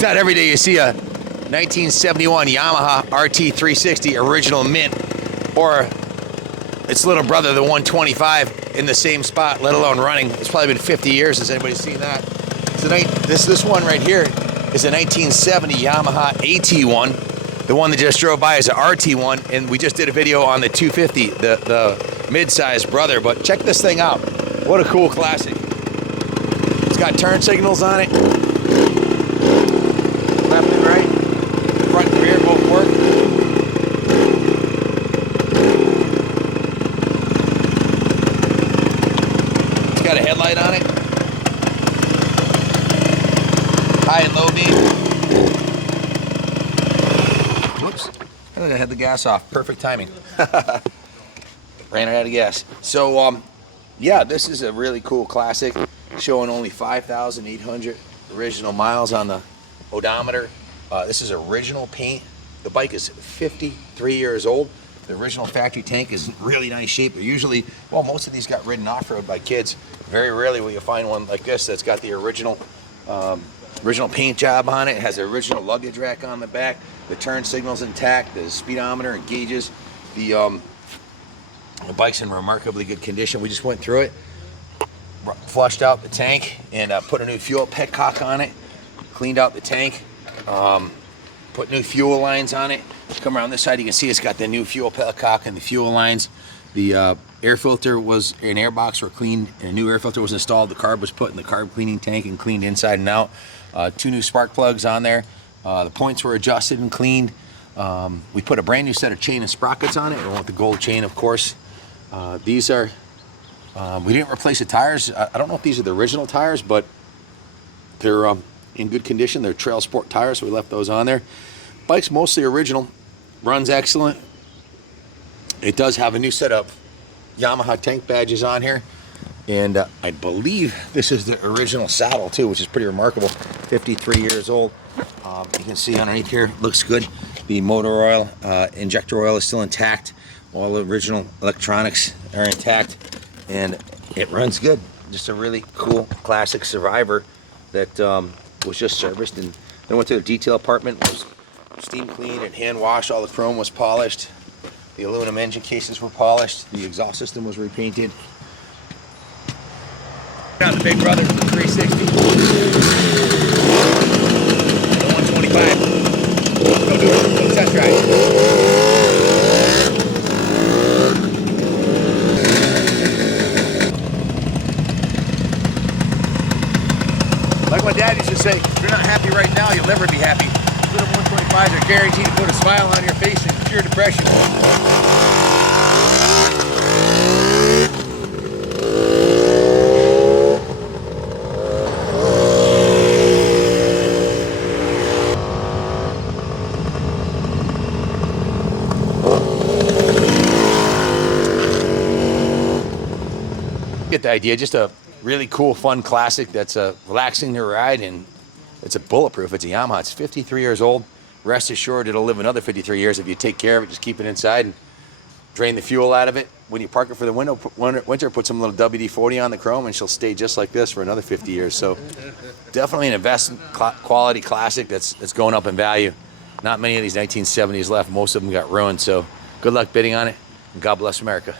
It's not every day you see a 1971 Yamaha RT360 original mint or its little brother, the 125, in the same spot, let alone running. It's probably been 50 years since anybody's seen that. So this one right here is a 1970 Yamaha AT1. The one that just drove by is an RT1, and we just did a video on the 250, the mid-size brother. But check this thing out. What a cool classic. It's got turn signals on it. Left and right. Front and rear both work. It's got a headlight on it. High and low beam. Whoops. I think I had the gas off. Perfect timing. Ran out of gas. So, yeah, this is a really cool classic, showing only 5,800 original miles on the odometer. This is original paint. The bike is 53 years old. The original factory tank is in really nice shape. They're usually, well, most of these got ridden off-road by kids. Very rarely will you find one like this that's got the original paint job on it. It has the original luggage rack on the back. The turn signal's intact. The speedometer and gauges. The bike's in remarkably good condition. We just went through it, flushed out the tank, and put a new fuel petcock on it. Cleaned out the tank. Put new fuel lines on it. Come around this side, you can see it's got the new fuel petcock and the fuel lines. The air filter was an air box were cleaned, and a new air filter was installed. The carb was put in the carb cleaning tank and cleaned inside and out. 2 new spark plugs on there. The points were adjusted and cleaned. We put a brand new set of chain and sprockets on it. We went with the gold chain, of course. These are, we didn't replace the tires. I don't know if these are the original tires, but they're in good condition. They're Trail Sport tires, so we left those on there. Bike's mostly original, runs excellent. It does have a new set of Yamaha tank badges on here, and I believe this is the original saddle too, which is pretty remarkable. 53 years old. You can see underneath here, looks good. The motor oil, injector oil is still intact. All the original electronics are intact, and it runs good. Just a really cool classic Survivor that was just serviced, and then went to the detail department, was steam cleaned and hand washed. All the chrome was polished. The aluminum engine cases were polished. The exhaust system was repainted. Got the big brother for the 360. The 125. Go do it. Go test drive. Like my dad used to say, if you're not happy right now, you'll never be happy. Little 125s are guaranteed to put a smile on your face and cure depression. Get the idea. Just a really cool, fun classic that's relaxing to ride, and it's a bulletproof. It's a Yamaha. It's 53 years old. Rest assured it'll live another 53 years if you take care of it. Just keep it inside and drain the fuel out of it. When you park it for the winter, put some little WD-40 on the chrome, and she'll stay just like this for another 50 years. So definitely an investment quality classic that's going up in value. Not many of these 1970s left. Most of them got ruined. So good luck bidding on it, and God bless America.